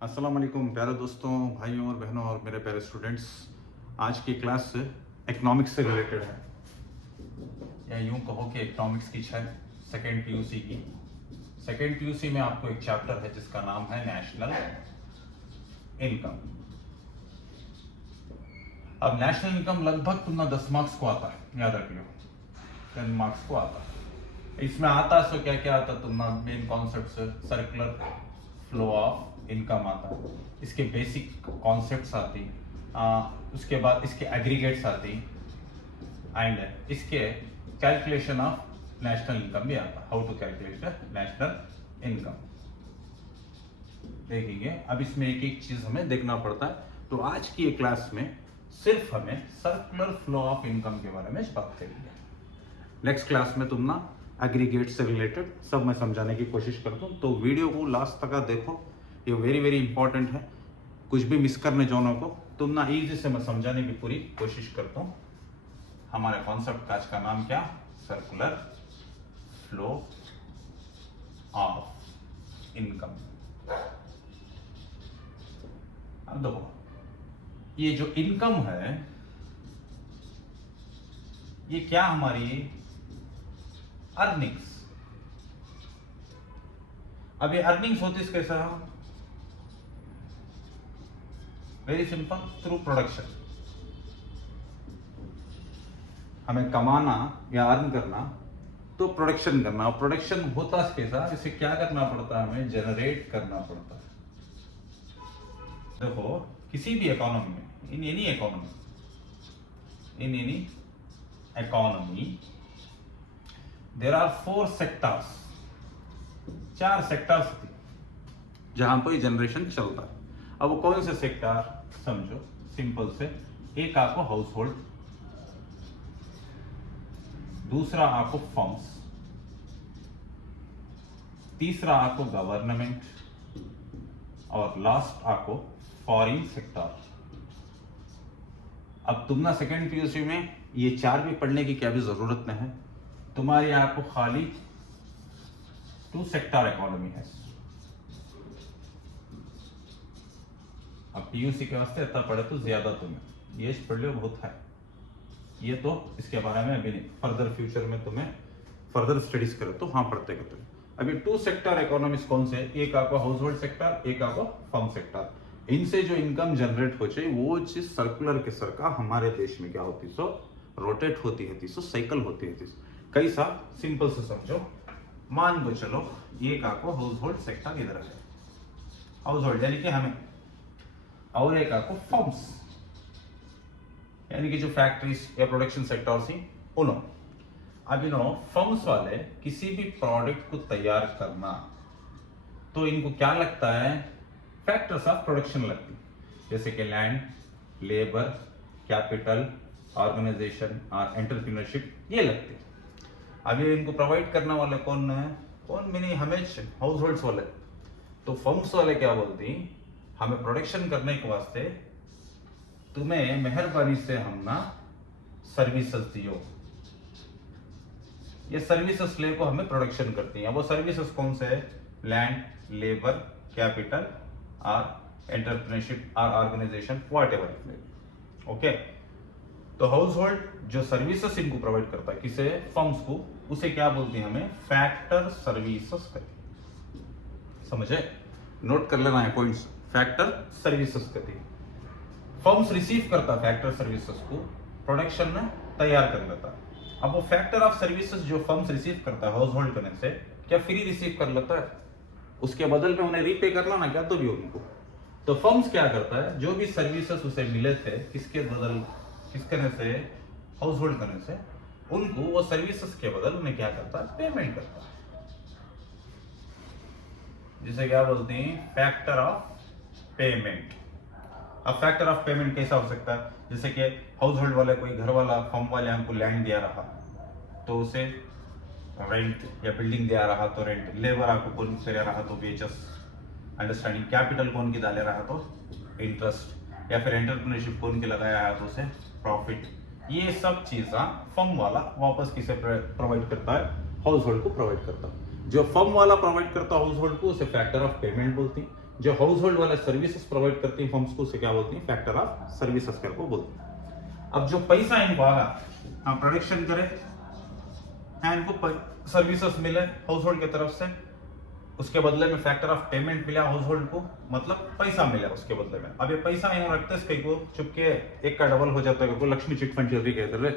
अस्सलाम वालेकुम प्यारे दोस्तों, भाइयों और बहनों और मेरे प्यारे स्टूडेंट्स। आज की क्लास इकोनॉमिक्स से रिलेटेड है, या यूं कहो कि इकोनॉमिक्स की शायद सेकेंड पीयूसी की। सेकेंड पीयूसी में आपको एक चैप्टर है जिसका नाम है नेशनल इनकम। अब नेशनल इनकम लगभग तुमने 10 मार्क्स को आता है, याद रख लो 10 मार्क्स को आता है। इसमें आता सो क्या क्या आता तुमने main concept circular flow of income आता है, इसके बेसिक कॉन्सेप्ट्स आती, उसके बाद इसके एग्रीगेट्स आती एंड इसके कैलकुलेशन ऑफ नेशनल इनकम भी आता, how to calculate national income देखेंगे। अब इसमें एक एक चीज हमें देखना पड़ता है, तो आज की ये क्लास में सिर्फ हमें सर्कुलर फ्लो ऑफ इनकम के बारे में बात करेंगे। नेक्स्ट क्लास में तुम ना एग्रीगेट से रिलेटेड सब मैं समझाने की कोशिश करता हूँ, तो वीडियो को लास्ट तक देखो, ये वेरी वेरी इंपॉर्टेंट है। कुछ भी मिस करने जाओ को तुम ना इजी से मैं समझाने की पूरी कोशिश करता हूँ। हमारे कॉन्सेप्ट का आज का नाम क्या, सर्कुलर फ्लो ऑफ इनकम। अब देखो, ये जो इनकम है ये क्या हमारी अर्निंग्स। अब ये अर्निंग्स होती है कैसा, वेरी सिंपल, थ्रू प्रोडक्शन। हमें कमाना या अर्न करना तो प्रोडक्शन करना, और प्रोडक्शन होता कैसा, इसे क्या करना पड़ता है, हमें जनरेट करना पड़ता है। देखो किसी भी इकोनॉमी में, in any economy there are 4 sectors, 4 sectors जहां पर जनरेशन चलता है। अब वो कौन से सेक्टर समझो, सिंपल से, एक आपको हाउस होल्ड, दूसरा आपको फर्म्स, तीसरा आपको गवर्नमेंट, और लास्ट आपको फॉरेन सेक्टर। अब तुम ना सेकेंड पीयूसी में ये 4 भी पढ़ने की क्या भी जरूरत नहीं है, तुम्हारे आपको खाली 2 सेक्टर इकोनॉमी है। अब पीयूसी के वास्ते इतना पढ़े तो ज्यादा तुम्हें ये पढ़ लो, बहुत है ये, तो इसके बारे में अभी नहीं, फर्दर फ्यूचर में तुम्हें फर्दर स्टडीज करो तो हाँ पढ़ते करते। अभी 2 सेक्टर इकोनॉमिक्स कौन से, एक आपका हाउस होल्ड सेक्टर, एक आपका फर्म सेक्टर। इनसे जो इनकम जनरेट हो चाहिए वो चीज सर्कुलर के सरकार हमारे देश में क्या होती, सो रोटेट होती है, सो साइकिल होती है। कैसा, सिंपल से समझो, मान को चलो एक आपको हाउस होल्ड सेक्टर इधर है, हाउस होल्ड यानी कि हमें, और एक आपको फर्म्स यानी कि जो फैक्ट्रीज या प्रोडक्शन सेक्टर थी उन्होंने। अब इन्हों फर्म्स वाले किसी भी प्रोडक्ट को तैयार करना तो इनको क्या लगता है, फैक्टर्स ऑफ प्रोडक्शन लगती, जैसे कि लैंड, लेबर, कैपिटल, ऑर्गेनाइजेशन और एंटरप्रेन्योरशिप, ये लगती। अब ये इनको प्रोवाइड करने वाले कौन है, कौन मिनी हमें हाउस होल्ड्स वाले। तो फर्म्स वाले क्या बोलती, हमें प्रोडक्शन करने के वास्ते तुम्हें मेहरबानी से हम ना सर्विसेज दियो, ये सर्विसेज ले को हमें प्रोडक्शन करती हैं। वो सर्विसेज कौन से है, लैंड, लेबर, कैपिटल और एंटरप्रेन्योरशिप और ऑर्गेनाइजेशन, व्हाटएवर। ओके, तो हाउस होल्ड जो सर्विसेज इनको प्रोवाइड करता है किसे, फर्म्स को, उसे क्या बोलती है, हमें फैक्टर सर्विसेज करती है। समझे, नोट कर लेना है पॉइंट्स, फैक्टर सर्विसेज करती है। फर्म्स रिसीव करता है फैक्टर सर्विसेज को, प्रोडक्शन में तैयार कर लेता है। अब वो फैक्टर ऑफ सर्विसेज जो फर्म्स रिसीव करता है हाउस होल्ड करने से, क्या फ्री रिसीव कर लेता है, उसके बदल में उन्हें रीपे करना ना क्या तो भी उनको। तो फर्म्स क्या करता है, जो भी सर्विसेज उसे मिले थे किसके बदल, किस करने से, हाउस होल्ड करने से, उनको वो सर्विसेज के बदल उन्हें क्या करता है, पेमेंट करता है, जिसे क्या बोलते हैं, फैक्टर ऑफ पेमेंट। अब फैक्टर ऑफ पेमेंट कैसा हो सकता है, जैसे कि हाउस होल्ड वाले, कोई घर वाला फर्म वाले हमको लैंड दिया रहा तो उसे रेंट, या बिल्डिंग दिया रहा तो रेंट, लेबर आपको कौन से रहा तो वेजेस, अंडरस्टैंडिंग, कैपिटल कौन की डाले रहा तो इंटरेस्ट, या फिर एंटरप्रेन्योरशिप कौन की लगाया है तो उसे प्रॉफिट। ये सब चीज़ा फर्म वाला वापस किसे प्रोवाइड करता है, हाउस होल्ड को प्रोवाइड करता है। जो फर्म वाला प्रोवाइड करता है हाउस होल्ड को उसे फैक्टर ऑफ पेमेंट बोलती है, जो हाउस होल्ड वाले सर्विसेज प्रोवाइड करती हैं फर्म्स को, उसे क्या बोलती हैं? फैक्टर ऑफ सर्विसेज को बोलती हैं। अब जो पैसा इनको आगा, हम प्रोडक्शन करें, इनको सर्विसेज मिले हाउस होल्ड की तरफ से, उसके बदले में फैक्टर ऑफ पेमेंट मिला हाउस होल्ड को, मतलब पैसा मिला उसके बदले में। अब ये पैसा इन्होंने रखते हैं कहीं को चुपके, एक का डबल हो जाता है, को लक्ष्मी चिट फंड जो भी कहते हैं,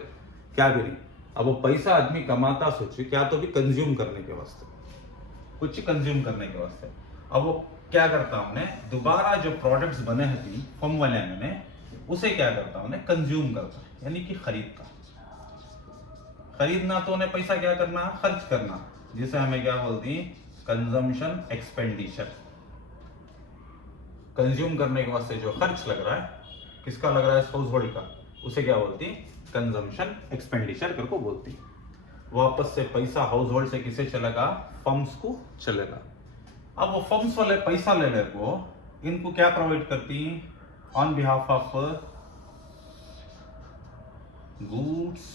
क्या भी नहीं। अब वो पैसा आदमी कमाता सोचिए क्या, तो भी कंज्यूम करने के वास्ते, कुछ कंज्यूम करने के वास्ते। अब वो क्या करता हमने, दोबारा जो प्रोडक्ट्स बने हैं फर्म वाले ने, उसे क्या करता हमने? कंज्यूम करता, यानी कि खरीदता। खरीदना तो उन्हें पैसा क्या करना? खर्च करना, जिसे हमें क्या बोलती हैं? Consumption expenditure. कंज्यूम करने के वास्ते जो खर्च लग रहा है, किसका लग रहा है? हाउस होल्ड का, उसे क्या बोलती है? कंजम्पशन एक्सपेंडिचर करके बोलती है। वापस से पैसा हाउस होल्ड से किसे चलेगा? फर्म्स को चलेगा। अब वो फर्म्स वाले पैसा लेने को इनको क्या प्रोवाइड करती हैं? ऑन बिहाफ ऑफ गुड्स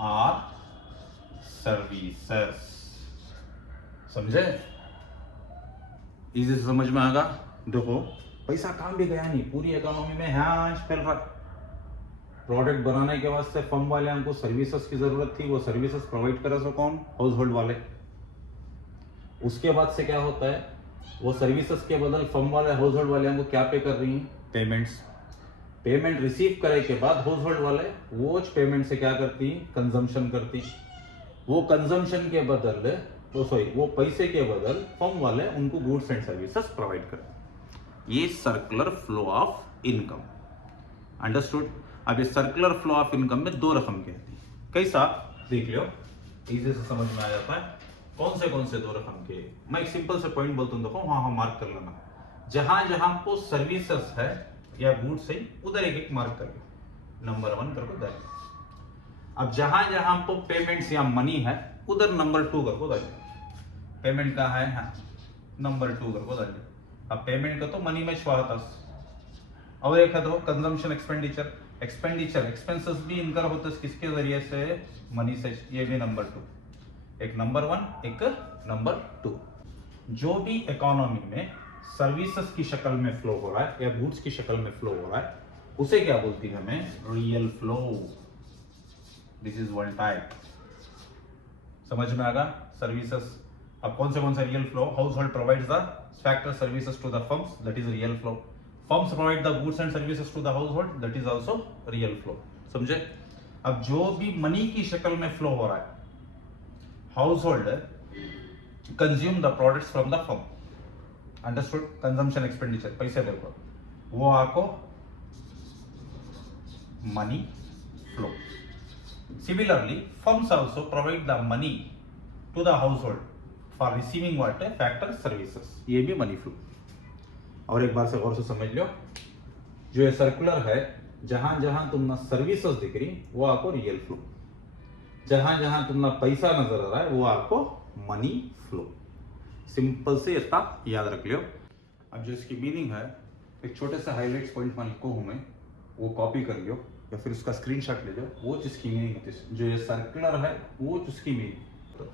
और सर्विसेज। समझे? इजी से समझ में आएगा। देखो पैसा काम भी गया नहीं, पूरी इकोनॉमी में हैश फैल रहा है। प्रोडक्ट बनाने के वास्ते फर्म वाले को सर्विसेज की जरूरत थी, वो सर्विसेज प्रोवाइड करे सो कौन? हाउस होल्ड वाले। उसके बाद से क्या होता है? वो सर्विसेज के बदल फर्म वाले हाउस होल्ड वाले को क्या पे कर रही हैं? पेमेंट्स। पेमेंट रिसीव करे के बाद हाउस होल्ड वाले वो पेमेंट से क्या करती हैं? कंजम्पशन करती। वो कंजम्पशन के बदल वो पैसे के बदल फर्म वाले उनको गुड्स एंड सर्विसेज प्रोवाइड करते। ये circular flow of income. Understood? अब ये सर्कुलर फ्लो ऑफ इनकम में दो रकम के होती है। कैसा? देख लो, इजी से समझ में आ जाता है। कौन से दो रकम के? मैं एक सिंपल से पॉइंट बोलता हूँ, देखो हाँ मार्क कर लेना। जहां जहां को सर्विसेज है या गुड्स है, उधर एक एक मार्क कर लो, नंबर 1 करके दाएं। अब जहां जहां को पेमेंट्स या मनी है, उधर नंबर 2 करके दाएं। पेमेंट का है, हाँ, नंबर 2 करके दाएं। अब पेमेंट का तो मनी में छुआतास, और एक है तो कंजम्पशन एक्सपेंडिचर। एक्सपेंसेस भी इनकर होते हैं किसके जरिए से? मनी से। ये भी नंबर 2, एक नंबर 1 एक नंबर 2। जो भी इकोनॉमी में सर्विसेज की शक्ल में फ्लो हो रहा है या गुड्स की शक्ल में फ्लो हो रहा है, उसे क्या बोलती है? हमें real flow. This is one type. समझ में आएगा? सर्विसेज। अब कौन से real flow? Household provides the factor services to the firms, that is real flow. Firms provide the goods and services to the household, that is also real flow. समझे? अब जो भी money की शक्ल में flow हो रहा है, household consume the products from the firm. Understood? Consumption expenditure, पैसे देखो, वो आपको money flow. Similarly firms also provide the money to the household for receiving what? Factor services. ये भी मनी फ्लो। और एक बार से गौर से समझ लो, जो ये सर्कुलर है, जहां जहां तुमने सर्विसेज दिख रही वो आपको रियल फ्लो, जहां जहां तुमने पैसा नजर आ रहा है वो आपको मनी फ्लो। सिंपल से इसका याद रख लियो। अब जो इसकी मीनिंग है, एक छोटे से हाईलाइट्स पॉइंट में लिखो हूं मैं, वो कॉपी कर लियो या फिर उसका स्क्रीनशॉट ले जाओ। वो जिसकी मीनिंग होती है, जो ये सर्कुलर है वो जिसकी मीनिंग। तो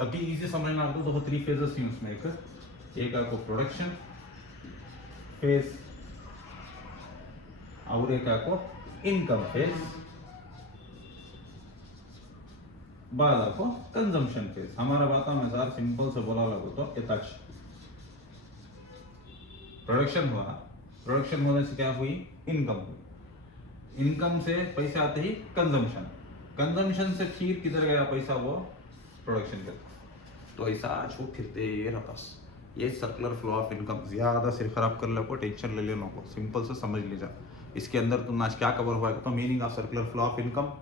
अभी इजी समझना आपको, तो 3 फेजेस थी उसमें। एक आपको प्रोडक्शन फेज, और एक आपको इनकम फेज, बाद आपको कंजम्पशन फेज। हमारा बात में सिंपल से बोला लगो तो इताच प्रोडक्शन हुआ, प्रोडक्शन होने से क्या हुई? इनकम हुई। इनकम से पैसे आते ही कंजम्पशन, कंजम्पशन से फिर किधर गया पैसा? वो प्रोडक्शन के। तो ऐसा छो फिरते रहता। ये सर्कुलर फ्लो ऑफ इनकम। ज्यादा सिर खराब कर लो, टेंशन ले लेना को, सिंपल से समझ लीजिए। इसके अंदर तुम आज क्या कवर हुआ है? तो meaning of circular flow of income,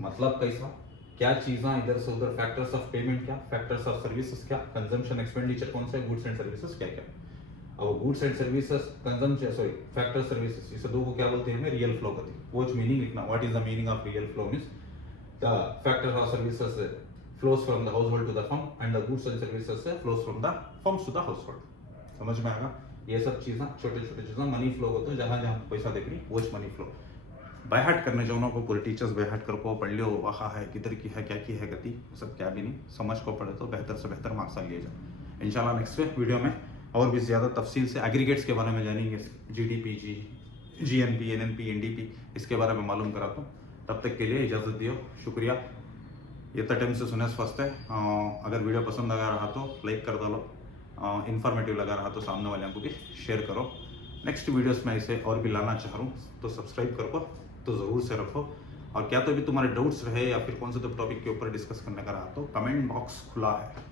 मतलब कैसा, क्या चीज़ें इधर से उधर, फैक्टर्स ऑफ पेमेंट क्या, फैक्टर्स ऑफ सर्विसेज क्या, कंजम्पशन एक्सपेंडिचर कौन से, गुड्स एंड सर्विसेज क्या क्या। अब goods and services, consumption, sorry factor services, इसे दो को क्या बोलते हैं? रियल फ्लो करते हैं। वो मीनिंग लिखना, what is the meaning of real flow? Means the factors of services flows from the household to the firm and the goods and services flows from the firms to the household. समझ में आएगा? ये सब चीज़ें छोटे छोटे चीज़ें money flow होते हैं, जहाँ जहाँ पैसा देख रही वो मनी फ्लो। बायहाट करने जाओ को, पूरे टीचर्स बायहाट कर को पढ़ लो, वहाँ है किधर की है, क्या की है गति, सब क्या भी नहीं, समझ को पढ़े तो बेहतर से बेहतर मार्क्स लिए जाओ इंशाल्लाह नेक्स्ट वीडियो में। और भी ज़्यादा तफसील से एग्रीगेट्स के बारे में जानेंगे, जीडीपी, जीएनपी, एनएनपी, एनडीपी, इसके बारे में मालूम कराता हूँ। तब तक के लिए इजाज़त दियो, शुक्रिया। इतना टाइम से सुने स्वास्थ्य। अगर वीडियो पसंद लगा रहा तो लाइक कर डालो, इन्फॉर्मेटिव लगा रहा तो सामने वाले को भी शेयर करो। नेक्स्ट वीडियोस में इसे और भी लाना चाह रहा हूँ तो सब्सक्राइब करो तो ज़रूर से रखो। और क्या तो भी तुम्हारे डाउट्स रहे या फिर कौन से तो टॉपिक के ऊपर डिस्कस करने का रहा तो कमेंट बॉक्स खुला है,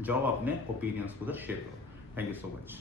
जाओ अपने ओपिनियंस को उधर शेयर करो। Thank you so much.